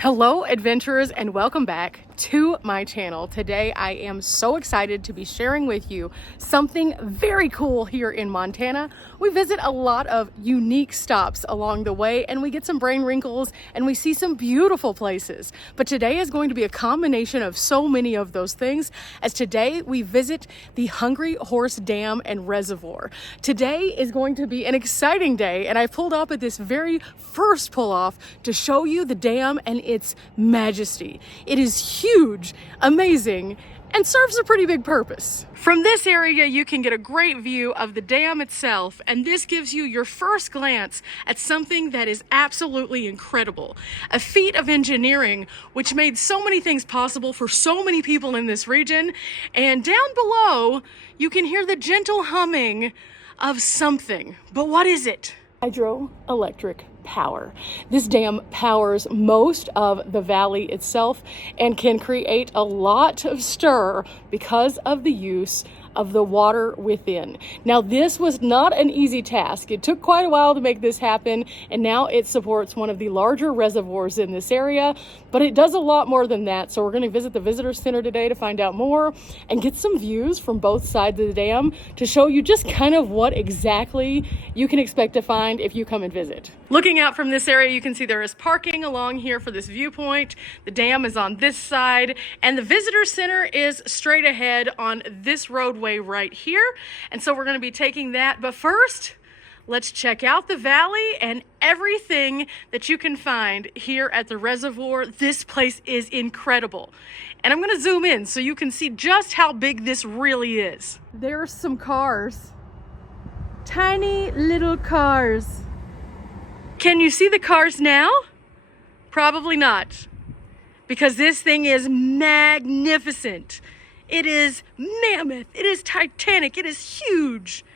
Hello adventurers, and welcome back to my channel. Today I am so excited to be sharing with you something very cool here in Montana. We visit a lot of unique stops along the way and we get some brain wrinkles and we see some beautiful places. But today is going to be a combination of so many of those things, as today we visit the Hungry Horse Dam and Reservoir. Today is going to be an exciting day, and I pulled up at this very first pull off to show you the dam and its majesty. It is huge, amazing, and serves a pretty big purpose. From this area, you can get a great view of the dam itself, and this gives you your first glance at something that is absolutely incredible. A feat of engineering which made so many things possible for so many people in this region. And down below, you can hear the gentle humming of something. But what is it? Hydroelectric power. This dam powers most of the valley itself and can create a lot of stir because of the use of the water within. Now, this was not an easy task. It took quite a while to make this happen, and now it supports one of the larger reservoirs in this area, but it does a lot more than that. So we're going to visit the visitor center today to find out more and get some views from both sides of the dam to show you just kind of what exactly you can expect to find if you come and visit. Looking out from this area, you can see there is parking along here for this viewpoint. The dam is on this side, and the visitor center is straight ahead on this roadway right here. And so we're going to be taking that. But first, let's check out the valley and everything that you can find here at the reservoir. This place is incredible. And I'm going to zoom in so you can see just how big this really is. There's some cars. Tiny little cars. Can you see the cars now? Probably not, because this thing is magnificent. It is mammoth, it is titanic, it is huge.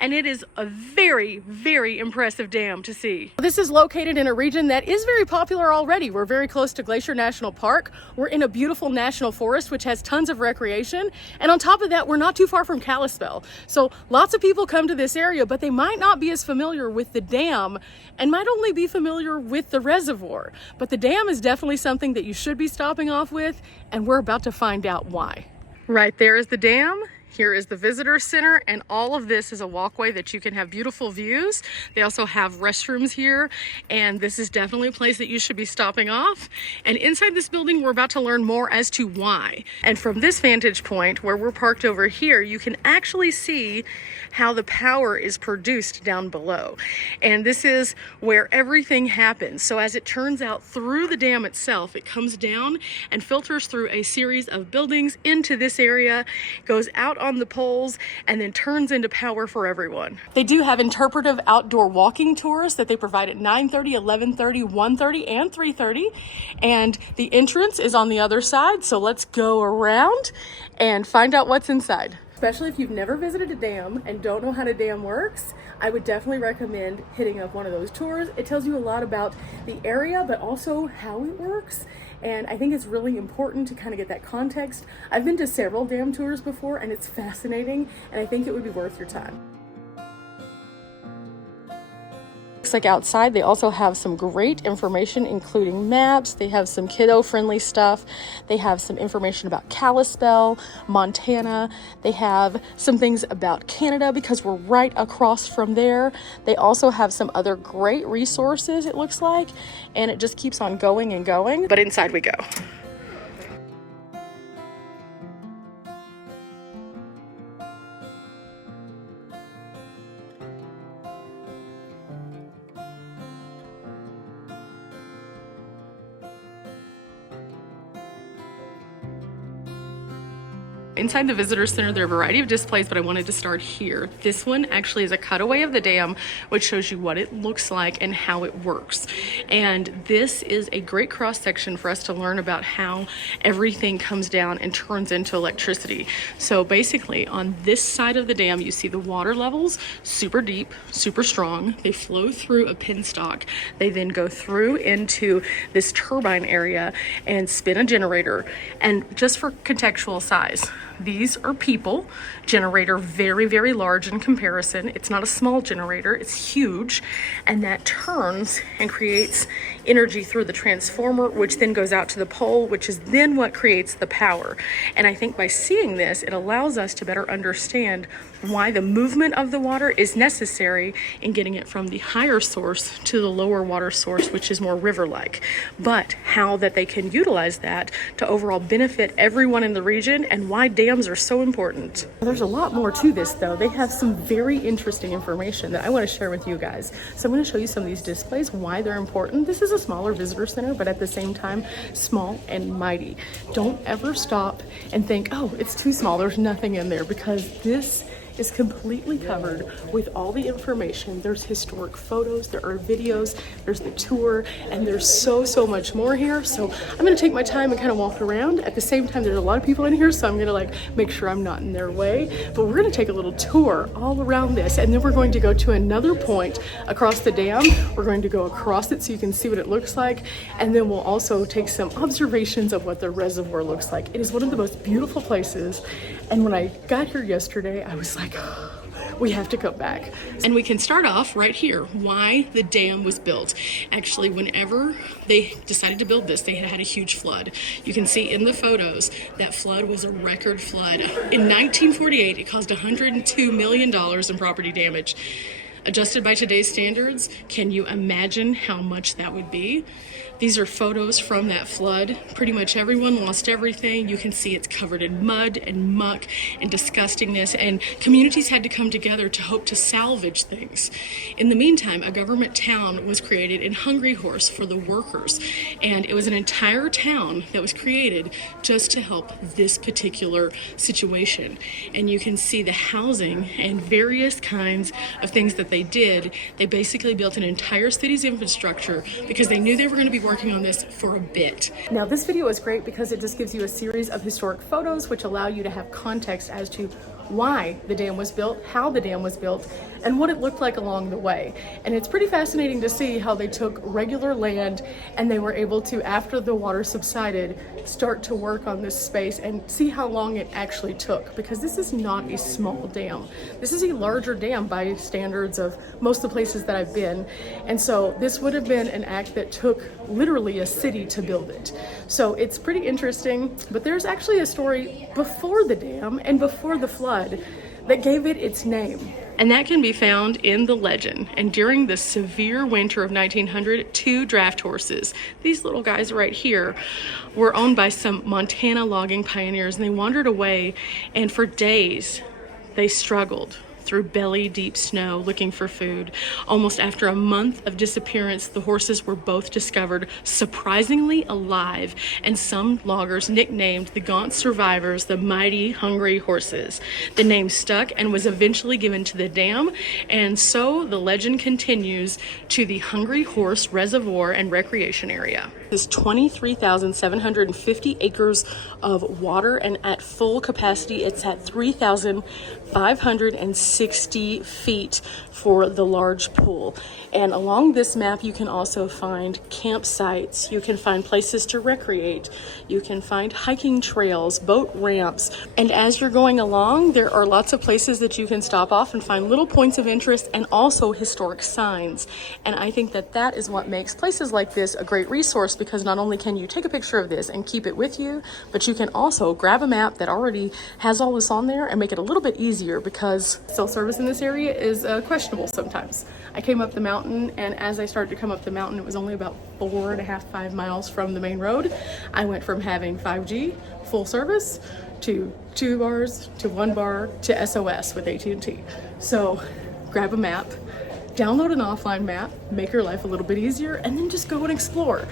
And it is a very, very impressive dam to see. This is located in a region that is very popular already. We're very close to Glacier National Park. We're in a beautiful national forest, which has tons of recreation. And on top of that, we're not too far from Kalispell. So lots of people come to this area, but they might not be as familiar with the dam and might only be familiar with the reservoir. But the dam is definitely something that you should be stopping off with, and we're about to find out why. Right there is the dam. Here is the visitor center, and all of this is a walkway that you can have beautiful views. They also have restrooms here, and this is definitely a place that you should be stopping off. And inside this building, we're about to learn more as to why. And from this vantage point where we're parked over here, you can actually see how the power is produced down below. And this is where everything happens. So as it turns out through the dam itself, it comes down and filters through a series of buildings into this area, goes out on the poles, and then turns into power for everyone. They do have interpretive outdoor walking tours that they provide at 9:30, 11:30, 1:30, and 3:30. And the entrance is on the other side. So let's go around and find out what's inside. Especially if you've never visited a dam and don't know how a dam works, I would definitely recommend hitting up one of those tours. It tells you a lot about the area, but also how it works. And I think it's really important to kind of get that context. I've been to several dam tours before, and it's fascinating, and I think it would be worth your time. Looks like outside they also have some great information, including maps. They have some kiddo-friendly stuff. They have some information about Kalispell, Montana. They have some things about Canada because we're right across from there. They also have some other great resources, it looks like, and it just keeps on going and going. But inside we go. Inside the visitor center, there are a variety of displays, but I wanted to start here. This one actually is a cutaway of the dam, which shows you what it looks like and how it works. And this is a great cross section for us to learn about how everything comes down and turns into electricity. So basically, on this side of the dam, you see the water levels, super deep, super strong. They flow through a penstock. They then go through into this turbine area and spin a generator. And just for contextual size, these are people. Generator very, very large in comparison. It's not a small generator, it's huge. And that turns and creates energy through the transformer, which then goes out to the pole, which is then what creates the power. And I think by seeing this, it allows us to better understand why the movement of the water is necessary in getting it from the higher source to the lower water source, which is more river-like, but how that they can utilize that to overall benefit everyone in the region and why dams are so important. There's a lot more to this though. They have some very interesting information that I want to share with you guys. So I'm going to show you some of these displays, why they're important. This is a smaller visitor center, but at the same time, small and mighty. Don't ever stop and think, oh, it's too small, there's nothing in there, because this is completely covered with all the information. There's historic photos, there are videos, there's the tour, and there's so much more here. So I'm gonna take my time and kind of walk around. At the same time, there's a lot of people in here, so I'm gonna like make sure I'm not in their way. But we're gonna take a little tour all around this, and then we're going to go to another point across the dam. We're going to go across it so you can see what it looks like, and then we'll also take some observations of what the reservoir looks like. It is one of the most beautiful places, and when I got here yesterday, I was like, we have to come back. And we can start off right here, why the dam was built. Actually, whenever they decided to build this, they had a huge flood. You can see in the photos that flood was a record flood. In 1948, it caused $102 million in property damage. Adjusted by today's standards, can you imagine how much that would be? These are photos from that flood. Pretty much everyone lost everything. You can see it's covered in mud and muck and disgustingness, and communities had to come together to hope to salvage things. In the meantime, a government town was created in Hungry Horse for the workers, and it was an entire town that was created just to help this particular situation. And you can see the housing and various kinds of things that they did. They basically built an entire city's infrastructure because they knew they were going to be working on this for a bit. Now this video is great because it just gives you a series of historic photos which allow you to have context as to why the dam was built, how the dam was built, and what it looked like along the way. And it's pretty fascinating to see how they took regular land and they were able to, after the water subsided, start to work on this space and see how long it actually took, because this is not a small dam. This is a larger dam by standards of most of the places that I've been. And so this would have been an act that took literally a city to build it. So it's pretty interesting, but there's actually a story before the dam and before the flood that gave it its name. And that can be found in the legend. And during the severe winter of 1900, 2 draft horses, these little guys right here, were owned by some Montana logging pioneers, and they wandered away, and for days they struggled through belly-deep snow looking for food. Almost after a month of disappearance, the horses were both discovered surprisingly alive, and some loggers nicknamed the gaunt survivors the mighty hungry horses. The name stuck and was eventually given to the dam, and so the legend continues to the Hungry Horse Reservoir and Recreation Area. This is 23,750 acres of water, and at full capacity it's at 3,560 feet for the large pool. And along this map you can also find campsites, you can find places to recreate, you can find hiking trails, boat ramps, and as you're going along there are lots of places that you can stop off and find little points of interest and also historic signs. And I think that that is what makes places like this a great resource, because not only can you take a picture of this and keep it with you, but you can also grab a map that already has all this on there and make it a little bit easier, because cell service in this area is questionable sometimes. I came up the mountain, and as I started to come up the mountain, it was only about 4.5–5 miles from the main road. I went from having 5G full service to 2 bars to 1 bar to SOS with AT&T. So grab a map, download an offline map, make your life a little bit easier, and then just go and explore.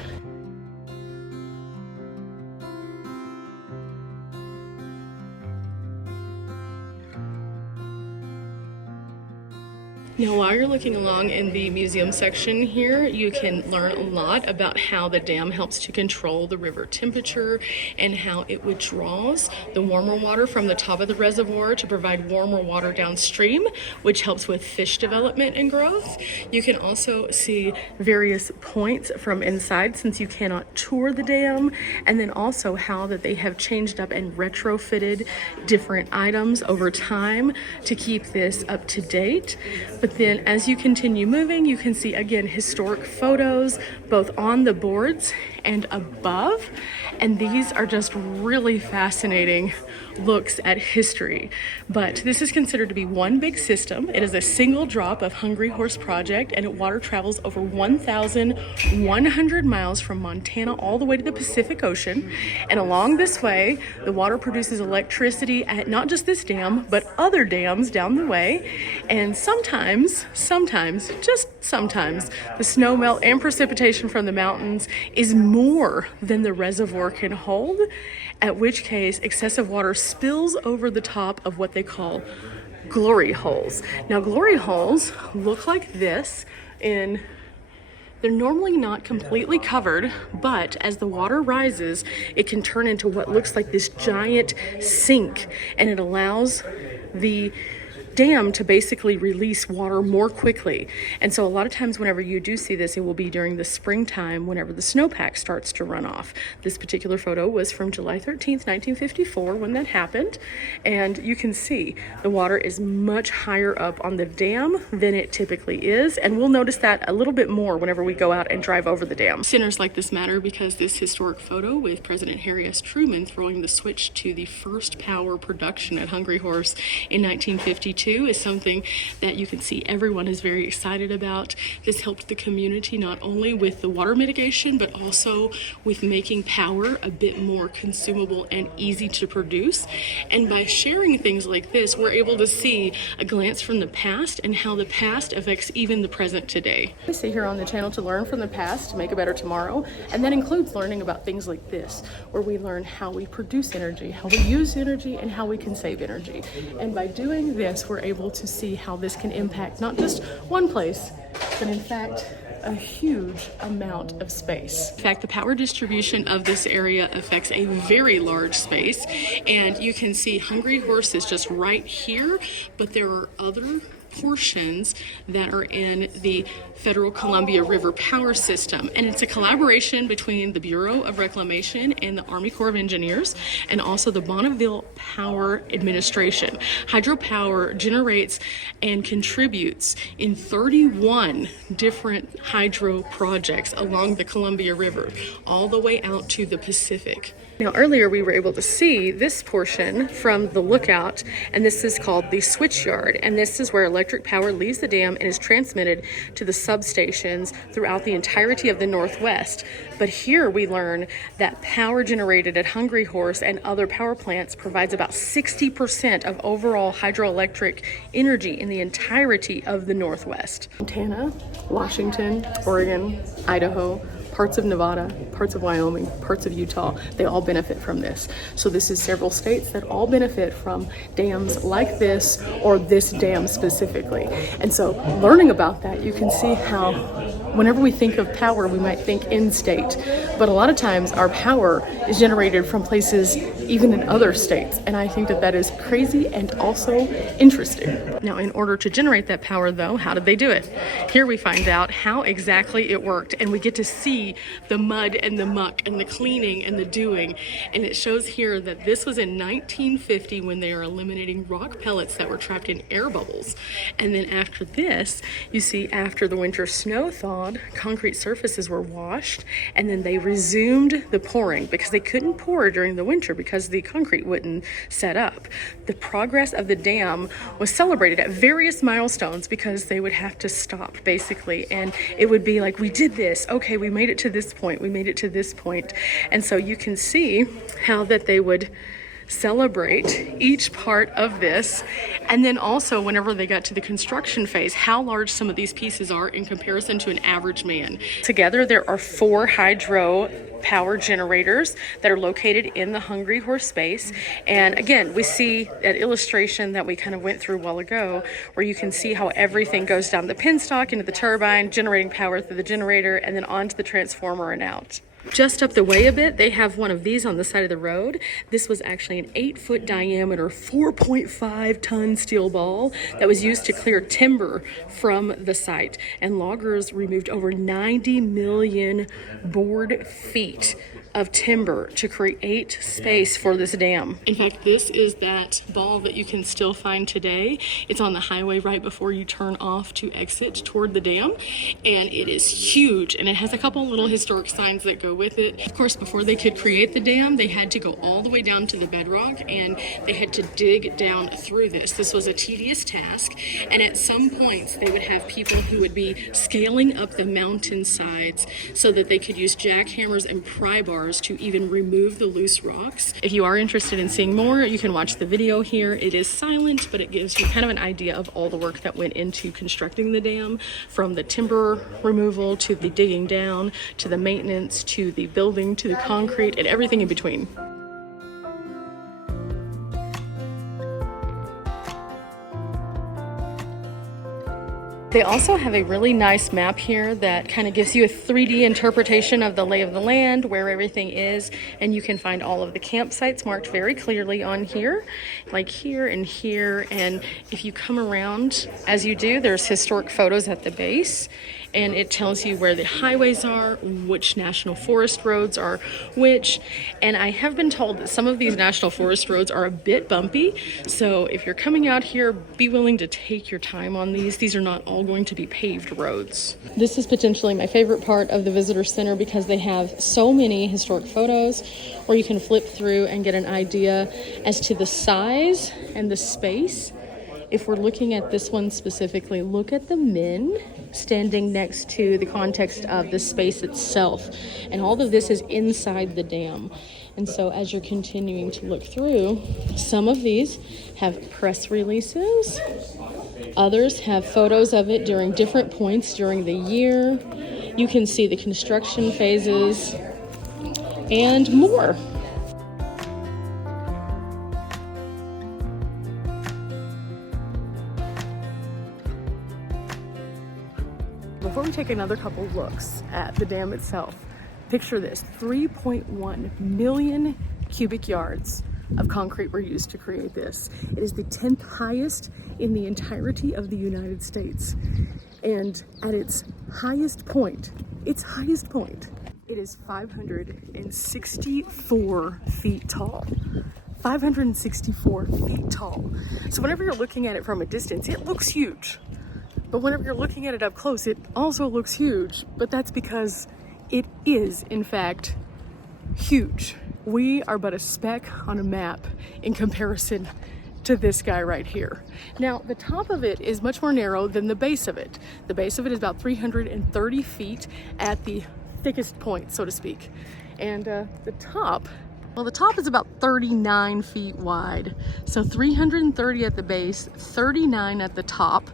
Now, while you're looking along in the museum section here, you can learn a lot about how the dam helps to control the river temperature and how it withdraws the warmer water from the top of the reservoir to provide warmer water downstream, which helps with fish development and growth. You can also see various points from inside, since you cannot tour the dam, and then also how that they have changed up and retrofitted different items over time to keep this up to date. But then as you continue moving, you can see again historic photos both on the boards and above. And these are just really fascinating looks at history. But this is considered to be one big system. It is a single drop of Hungry Horse project, and water travels over 1,100 miles from Montana all the way to the Pacific Ocean. And along this way, the water produces electricity at not just this dam, but other dams down the way. And sometimes, just sometimes, the snow melt and precipitation from the mountains is more than the reservoir can hold, at which case excessive water spills over the top of what they call glory holes. Now, glory holes look like this, and they're normally not completely covered, but as the water rises, it can turn into what looks like this giant sink, and it allows the dam to basically release water more quickly. And so a lot of times whenever you do see this, it will be during the springtime whenever the snowpack starts to run off. This particular photo was from July 13th, 1954 when that happened. And you can see the water is much higher up on the dam than it typically is. And we'll notice that a little bit more whenever we go out and drive over the dam. Centers like this matter because this historic photo with President Harry S. Truman throwing the switch to the first power production at Hungry Horse in 1952 is something that you can see everyone is very excited about. This helped the community not only with the water mitigation, but also with making power a bit more consumable and easy to produce. And by sharing things like this, we're able to see a glance from the past and how the past affects even the present today. I sit here on the channel to learn from the past to make a better tomorrow, and that includes learning about things like this, where we learn how we produce energy, how we use energy, and how we can save energy. And by doing this, we're able to see how this can impact not just one place, but in fact a huge amount of space. In fact, the power distribution of this area affects a very large space, and you can see Hungry Horse is just right here, but there are other portions that are in the Federal Columbia River Power System. And it's a collaboration between the Bureau of Reclamation and the Army Corps of Engineers, and also the Bonneville Power Administration. Hydropower generates and contributes in 31 different hydro projects along the Columbia River, all the way out to the Pacific. Now, earlier we were able to see this portion from the lookout, and this is called the switch yard, and this is where electric power leaves the dam and is transmitted to the substations throughout the entirety of the Northwest. But here we learn that power generated at Hungry Horse and other power plants provides about 60% of overall hydroelectric energy in the entirety of the Northwest. Montana, Washington, Oregon, Idaho, parts of Nevada, parts of Wyoming, parts of Utah, they all benefit from this. So this is several states that all benefit from dams like this, or this dam specifically. And so learning about that, you can see how whenever we think of power, we might think in-state, but a lot of times our power is generated from places even in other states. And I think that that is crazy and also interesting. Now, in order to generate that power though, how did they do it? Here we find out how exactly it worked, and we get to see the mud and the muck and the cleaning and the doing. And it shows here that this was in 1950 when they are eliminating rock pellets that were trapped in air bubbles. And then after this, you see after the winter snow thawed, concrete surfaces were washed, and then they resumed the pouring because they couldn't pour during the winter because the concrete wouldn't set up. The progress of the dam was celebrated at various milestones because they would have to stop basically, and it would be like, we did this, okay, we made it to this point, we made it to this point. And so you can see how that they would celebrate each part of this, and then also whenever they got to the construction phase, how large some of these pieces are in comparison to an average man. Together there are 4 hydro power generators that are located in the Hungry Horse space. And again, we see that illustration that we kind of went through a while ago, where you can see how everything goes down the penstock into the turbine, generating power through the generator, and then onto the transformer and out. Just up the way a bit, they have one of these on the side of the road. This was actually an 8-foot diameter, 4.5-ton steel ball that was used to clear timber from the site. And loggers removed over 90 million board feet of timber to create space for this dam. In fact, this is that ball that you can still find today. It's on the highway right before you turn off to exit toward the dam, and it is huge, and it has a couple little historic signs that go with it. Of course, before they could create the dam, they had to go all the way down to the bedrock, and they had to dig down through this. This was a tedious task, and at some points they would have people who would be scaling up the mountain sides so that they could use jackhammers and pry bars to even remove the loose rocks. If you are interested in seeing more, you can watch the video here. It is silent, but it gives you kind of an idea of all the work that went into constructing the dam, from the timber removal to the digging down to the maintenance to the building to the concrete and everything in between. They also have a really nice map here that kind of gives you a 3D interpretation of the lay of the land, where everything is, and you can find all of the campsites marked very clearly on here, like here and here. And if you come around, as you do, there's historic photos at the base, and it tells you where the highways are, which national forest roads are which. And I have been told that some of these national forest roads are a bit bumpy, so if you're coming out here, be willing to take your time on these. These are not all going to be paved roads. This is potentially my favorite part of the visitor center because they have so many historic photos where you can flip through and get an idea as to the size and the space. If we're looking at this one specifically, look at the men standing next to the context of the space itself. And all of this is inside the dam. And so as you're continuing to look through, some of these have press releases. Others have photos of it during different points during the year. You can see the construction phases and more. Before we take another couple looks at the dam itself, picture this: 3.1 million cubic yards of concrete were used to create this. It is the 10th highest in the entirety of the United States. And at its highest point, it is 564 feet tall. 564 feet tall. So whenever you're looking at it from a distance, it looks huge. But whenever you're looking at it up close, it also looks huge. But that's because it is, in fact, huge. We are but a speck on a map in comparison to this guy right here. Now, the top of it is much more narrow than the base of it. The base of it is about 330 feet at the thickest point, so to speak. And the top is about 39 feet wide. So 330 at the base, 39 at the top.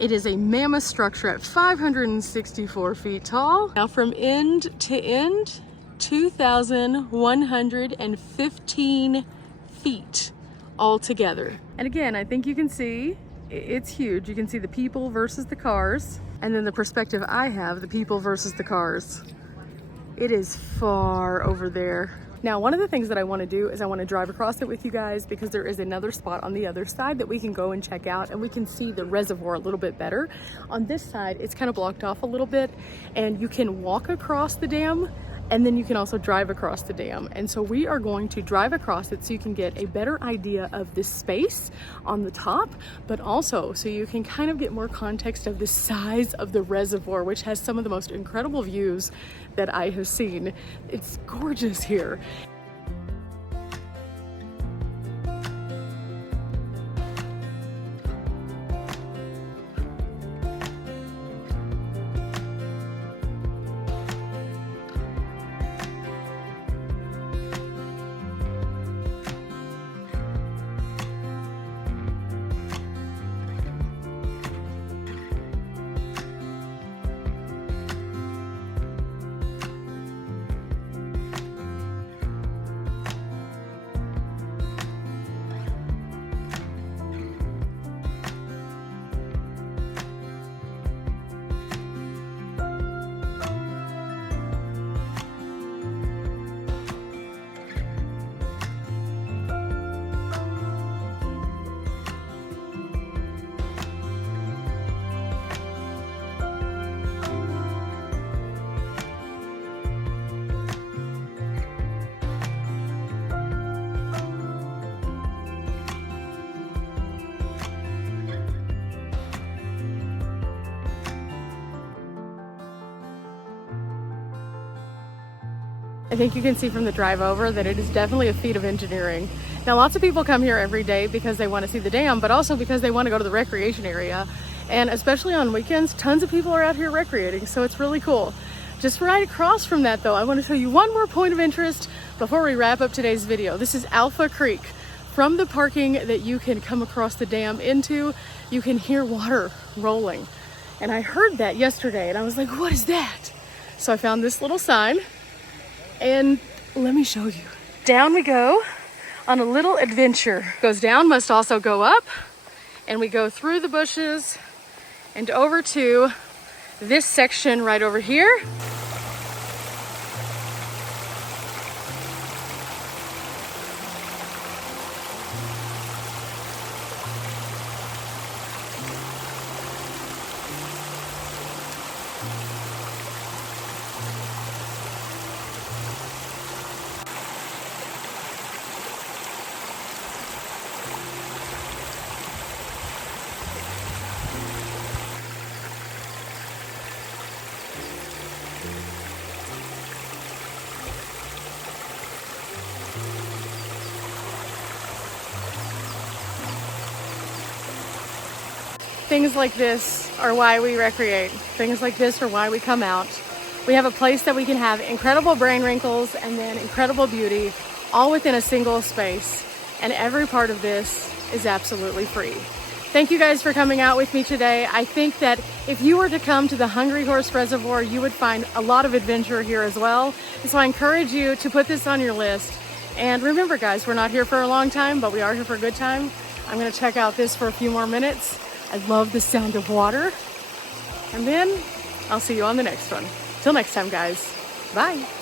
It is a mammoth structure at 564 feet tall. Now, from end to end, 2,115 feet altogether. And again, I think you can see it's huge. You can see the people versus the cars, and then the perspective I have, the people versus the cars. It is far over there. Now, one of the things that I want to do is I want to drive across it with you guys, because there is another spot on the other side that we can go and check out, and we can see the reservoir a little bit better. On this side, it's kind of blocked off a little bit, and you can walk across the dam, and then you can also drive across the dam. And so we are going to drive across it so you can get a better idea of the space on the top, but also so you can kind of get more context of the size of the reservoir, which has some of the most incredible views that I have seen. It's gorgeous here. I think you can see from the drive over that it is definitely a feat of engineering. Now, lots of people come here every day because they want to see the dam, but also because they want to go to the recreation area. And especially on weekends, tons of people are out here recreating, so it's really cool. Just right across from that though, I want to show you one more point of interest before we wrap up today's video. This is Alpha Creek. From the parking that you can come across the dam into, you can hear water rolling. And I heard that yesterday and I was like, what is that? So I found this little sign and let me show you. Down we go on a little adventure. Goes down must also go up, and we go through the bushes and over to this section right over here. Things like this are why we recreate. Things like this are why we come out. We have a place that we can have incredible brain wrinkles and then incredible beauty, all within a single space. And every part of this is absolutely free. Thank you guys for coming out with me today. I think that if you were to come to the Hungry Horse Reservoir, you would find a lot of adventure here as well. And so I encourage you to put this on your list. And remember guys, we're not here for a long time, but we are here for a good time. I'm gonna check out this for a few more minutes. I love the sound of water. And then I'll see you on the next one. Till next time, guys. Bye.